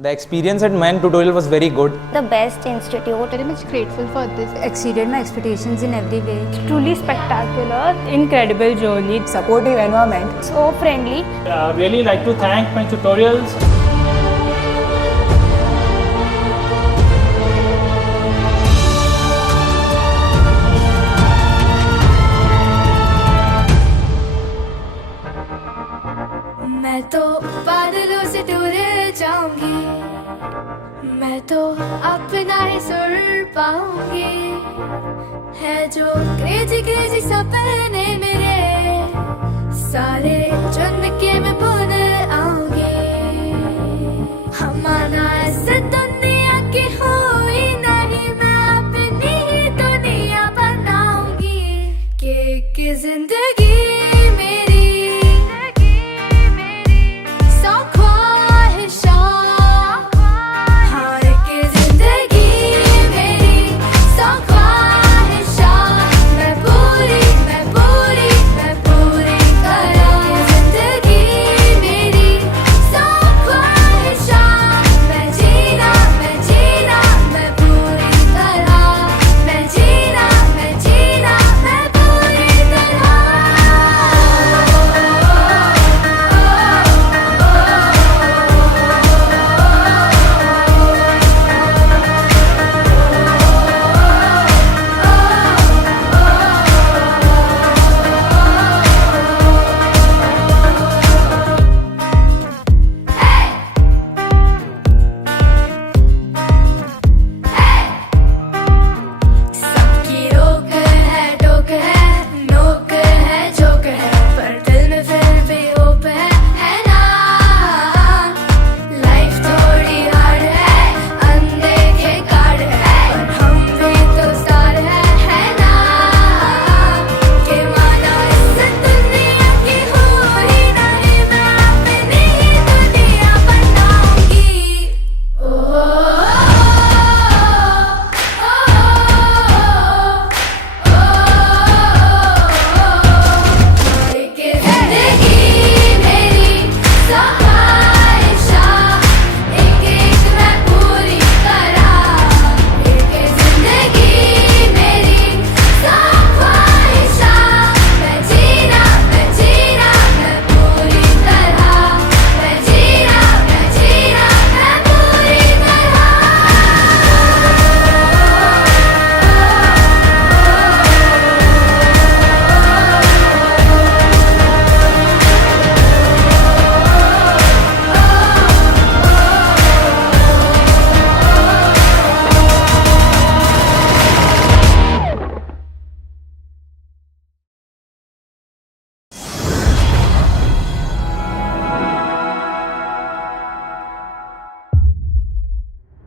The experience at Mayank tutorial was very good. The best institute. Very much grateful for this. Exceeded my expectations in every way. Truly spectacular, incredible journey, supportive environment. So friendly. Really like to thank my tutorials. मैं तो बादलों से दूर जाऊंगी, मैं तो अपना ही सुर पाऊंगी। है जो क्रेजी क्रेजी सपने मेरे, सारे चुन के मैं भूल आऊंगी। हम